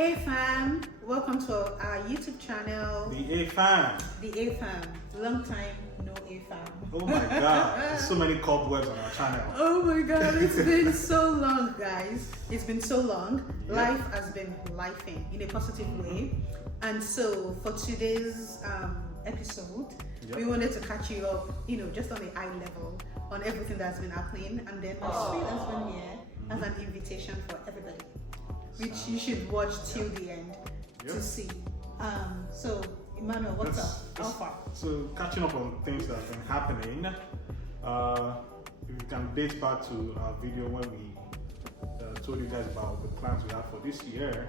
Hey fam, welcome to our YouTube channel. The A fam. The A fam. Long time no A fam. Oh my god, there's so many cobwebs on our channel. Oh my god, it's been so long, guys. It's been so long. Yep. Life has been lifing in a positive way. And so for today's episode, we wanted to catch you up, just on a high level on everything that's been happening. And then my sweet husband here has an invitation for everybody, which you should watch till the end to see. So Emmanuel, what's up? How far? So catching up on things that have been happening. If you can date back to our video when we told you guys about the plans we have for this year,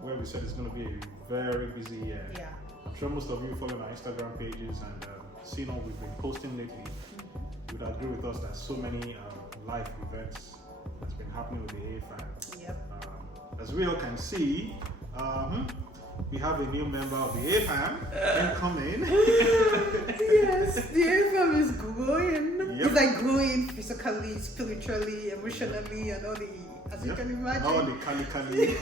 where we said it's going to be a very busy year. Yeah. I'm sure most of you follow our Instagram pages and seen what we've been posting lately. You would agree with us that so many life events that's been happening with the A-Fam. Yep. As we all can see, we have a new member of the A-Fam incoming. Yes, the A-Fam is growing. Yep. It's like growing physically, spiritually, emotionally, and all the, as you can imagine. All the kali.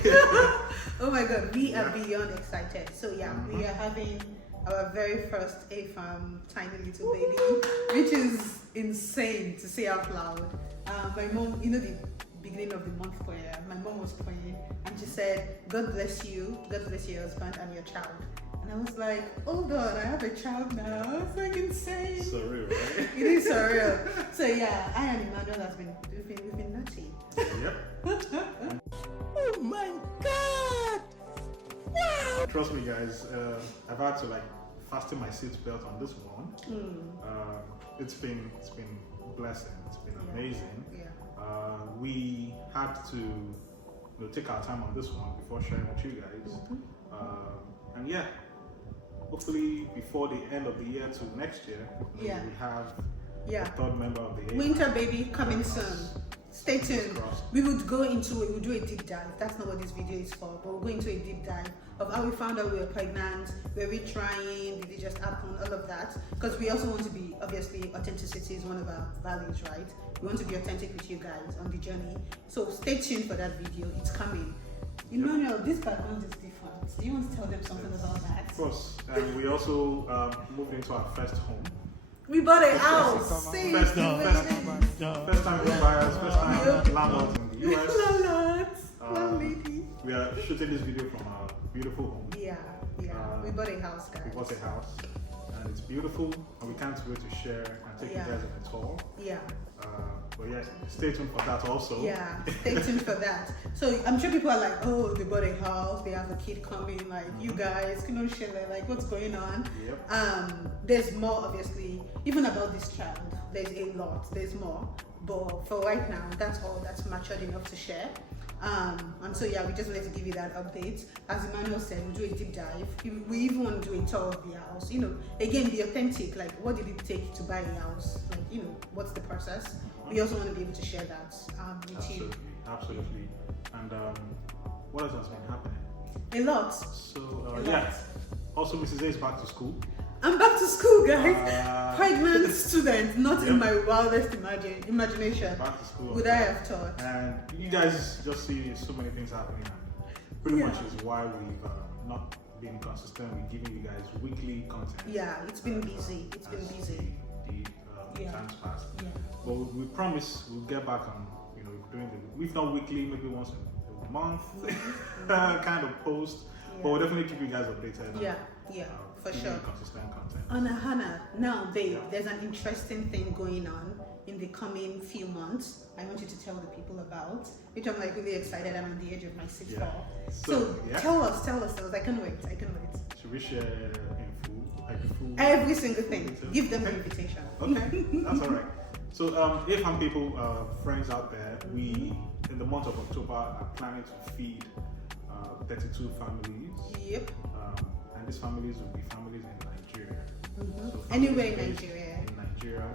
Oh my god, we are beyond excited. So we are having our very first A-Fam tiny little baby, which is insane to say out loud. My mom, the beginning of the month prayer, my mom was praying and she said, God bless you, God bless your husband and your child. And I was like, hold on, I have a child now. It's like insane. Surreal, right? It is surreal. So yeah, I and Emmanuel we've been nutty. Yep. Oh my god! Wow! Trust me, guys. I've had to fasten my seatbelt on this one. It's been a blessing. It's been amazing. Yeah. We had to take our time on this one before sharing with you guys. And yeah, hopefully before the end of the year to next year, we have a third member of the winter baby coming soon. Stay tuned. We will do a deep dive. That's not what this video is for, but we'll go into a deep dive of how we found out we were pregnant, were we trying, did it just happen, all of that. Because we also want to be, obviously, authenticity is one of our values, right? We want to be authentic with you guys on the journey. So stay tuned for that video. It's coming. Emmanuel, this background is different. Do you want to tell them something about that? Of course. And we also moved into our first home. We bought a house. First time home buyers, first time landlords in the US. Landlady. We are shooting this video from our beautiful home. Yeah. We bought a house, guys. We bought a house, and it's beautiful, and we can't wait to share and take you guys on a tour. Yeah. But yeah, stay tuned for that also. Yeah, stay tuned for that. So I'm sure people are like, oh, they bought a house, they have a kid coming, like you guys, share like what's going on. Yep. There's more, obviously, even about this child. There's a lot, there's more. But for right now, that's all that's matured enough to share. And so we just wanted to give you that update. As Emmanuel said, we'll do a deep dive. We even want to do a tour of the house. Again, be authentic. Like, what did it take to buy a house? Like, what's the process? We also want to be able to share that with you. Absolutely. And what else has been happening? A lot. So also Mrs. A is back to school. I'm back to school, guys. Pregnant student, not in my wildest imagination. Back to school. Would I have thought? And you guys just see so many things happening. And pretty much is why we've not been consistent with giving you guys weekly content. Yeah, it's been busy. It's been busy. The times passed. Yeah. But we promise we'll get back on, doing if not weekly, maybe once a month, kind of post. Yeah. But we'll definitely keep you guys updated. For sure. Consistent content. Hannah, now babe, there's an interesting thing going on in the coming few months. I want you to tell the people about, which I'm really excited. I'm on the edge of my seat for. So tell us. I can wait. Should we share in full? Every single thing. Give them an invitation. Okay, that's all right. So, A-Fam people, friends out there, we in the month of October are planning to feed 32 families. Yep. And these families will be families in Nigeria. So anywhere in Nigeria.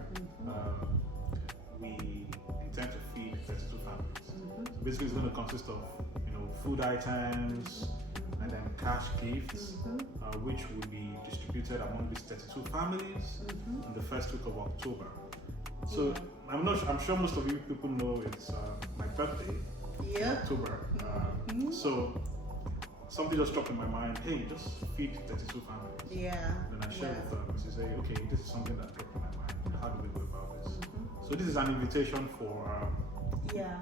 We intend to feed 32 families. So basically, it's going to consist of food items and then cash gifts, which will be distributed among these 32 families in the first week of October. So I'm sure most of you people know it's my birthday, October. So something just struck in my mind. Hey, just feed 32 families. Yeah. Then I shared with Mrs. A, okay, this is something that dropped in my mind. How do we go about this? So this is an invitation for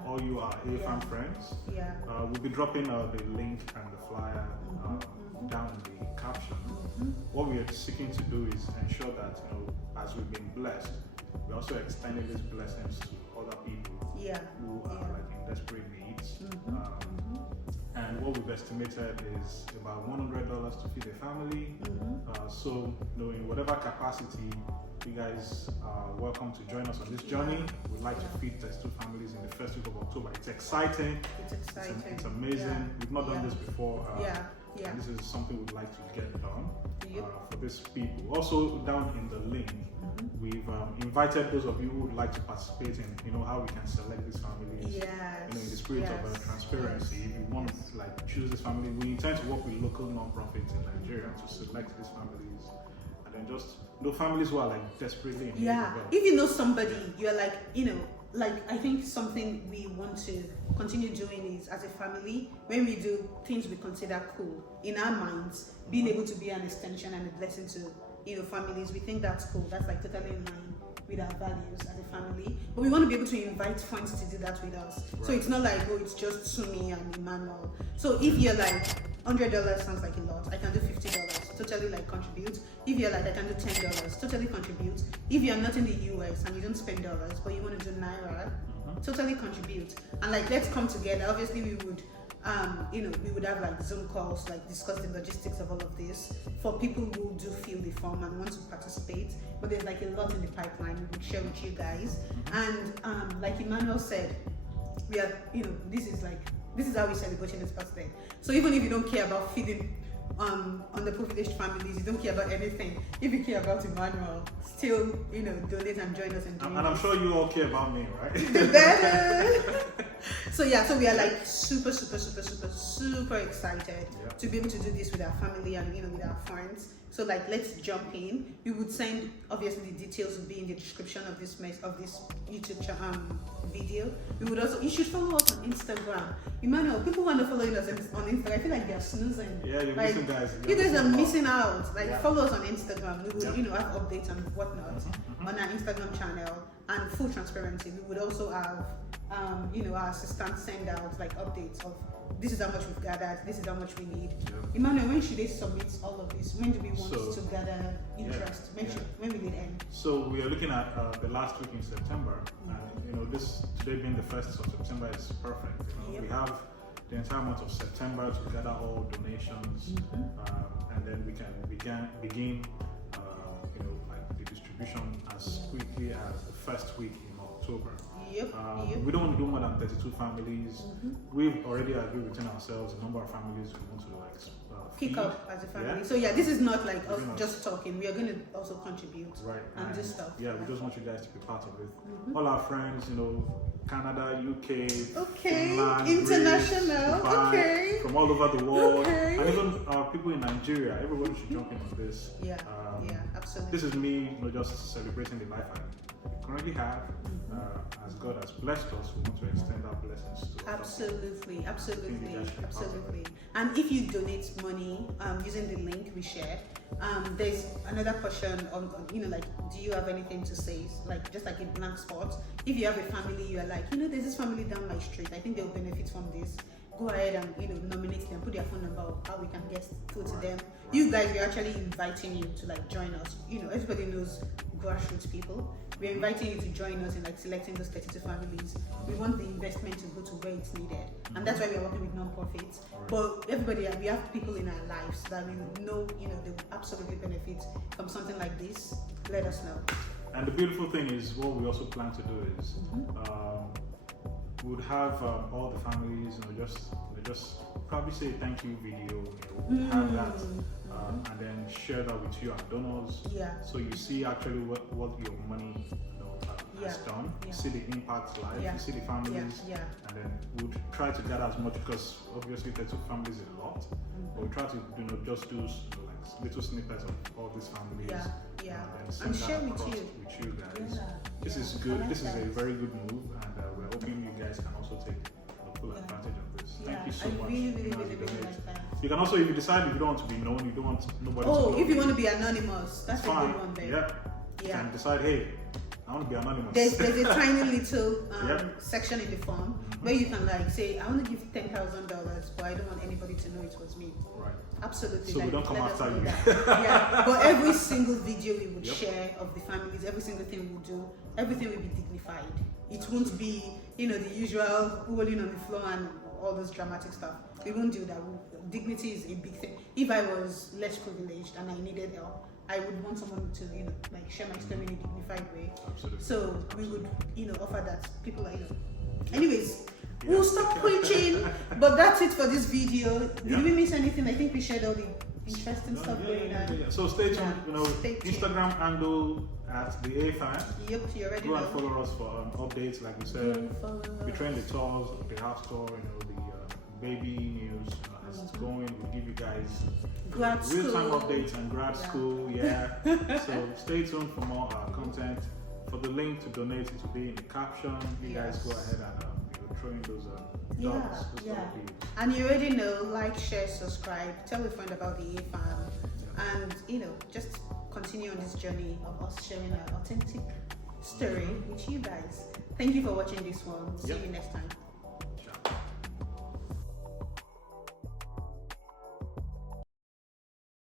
all you AFAM friends. Yeah. We'll be dropping the link and the flyer down in the caption. What we are seeking to do is ensure that, as we've been blessed, we're also extending these blessings to other people who are like in desperate needs. And what we've estimated is about $100 to feed a family. So, in whatever capacity, you guys are welcome to join us on this journey. We'd like to feed 32 families in the first week of October. It's exciting. It's amazing. We've not done this before. This is something we'd like to get done for these people. Also, down in the link, we've invited those of you who would like to participate in, how we can select these families. In the spirit of transparency. If you want to choose this family, we intend to work with local non-profits in Nigeria to select these families, and then just families who are desperately in need of help. If you know somebody, you're I think something we want to continue doing is, as a family, when we do things we consider cool, in our minds, being able to be an extension and a blessing to families, we think that's cool. That's totally in line with our values as a family. But we want to be able to invite friends to do that with us. So it's not it's just Sumi and Emmanuel. So if you're $100 sounds like a lot, I can do $50, totally contribute. If you're I can do $10, totally contribute. If you're not in the US and you don't spend dollars, but you want to do Naira, totally contribute. And let's come together. Obviously we would we would have Zoom calls, discuss the logistics of all of this for people who do fill the form and want to participate. But there's a lot in the pipeline we would share with you guys. And like Emmanuel said, we are, this is how we're celebrating his birthday. So even if you don't care about feeding underprivileged families, you don't care about anything. If you care about Emmanuel, still, donate and join us in doing And I'm sure you all care about me, right? Better. So we are super excited to be able to do this with our family and with our friends. So let's jump in. We would send, obviously the details will be in the description of this YouTube video. We would also, you should follow us on Instagram. Emmanuel, people want to follow us on Instagram. I feel like they're snoozing. Yeah, you're missing guys. You guys are missing out. Follow us on Instagram. We would have updates and whatnot on our Instagram channel, and full transparency. We would also have our assistants send out updates of this is how much we've gathered, this is how much we need. Emmanuel, when should they submit all of this? When do we want to gather interest? When will it end? So we are looking at the last week in September, and this today being the 1st of September is perfect. We have the entire month of September to gather all donations, and then we can begin the distribution as quickly as the first week in October. We don't want to do more than 32 families. We've already agreed within ourselves the number of families we want to pick up as a family. So this is not us just talking. We are going to also contribute and do stuff. We just want you guys to be part of it. All our friends, Canada, UK, Finland, international, Dubai, from all over the world, and even people in Nigeria. Everyone should jump in on this. Absolutely. This is me, just celebrating the life I currently have. As God has blessed us, we want to extend our blessings to absolutely. And if you donate money using the link we shared, there's another question on do you have anything to say, just a blank spot. If you have a family, you are there's this family down my street, I think they'll benefit from this. Go ahead and nominate them, put their phone number of how we can get food to them. You guys, we're actually inviting you to join us. Everybody knows grassroots people. We're inviting you to join us in selecting those 32 families. We want the investment to go to where it's needed, and that's why we're working with non-profits. But everybody, we have people in our lives that we know, they will absolutely benefit from something like this. Let us know. And the beautiful thing is, what we also plan to do is we would have all the families, just probably say thank you video. Have that, and then share that with you and donors. So you see actually what your money has done. You see the impact live. You see the families, and then we would try to gather as much, because obviously 32 families is a lot. But we try to just do little snippets of all these families. And share with you guys. This is good. This is a very good move, and we're hoping you guys can also take full advantage of this. Thank you so much. I really like that. You can also, if you decide if you don't want to be known, you don't want nobody to know. Oh, if you want to be anonymous, that's a fine. good one there. Yeah. You can decide, hey, I want to be anonymous. There's a tiny little Yep. section in the form where you can like say, I want to give $10,000, but I don't want anybody to know it was me. Right. Absolutely. So we like, don't come let us after know you. that. Yeah. But every single video we would Yep. share of the families, every single thing we would do, everything will be dignified. It won't be, the usual rolling on the floor and all this dramatic stuff. We won't do that. Dignity is a big thing. If I was less privileged and I needed help, I would want someone to, like share my story in a dignified way. Absolutely. So we would, offer that to people like you. Anyways, we'll stop preaching, but that's it for this video. Did we miss anything? I think we shared all the interesting stuff going on. So stay tuned. Stay tuned. Instagram handle at the A Fan. Yep, you already Go know. and follow us for updates, like we said. Between the tours, the house tour, the baby news as it's going. We'll give you guys Grad real-time school. updates and grad school. Yeah. So stay tuned for more content. For the link to donate, it will be in the caption. You guys go ahead and throw in those jobs. And you already know, like, share, subscribe, tell a friend about the AFAM, and just continue on this journey of us sharing our authentic story with you guys. Thank you for watching this one. See you next time.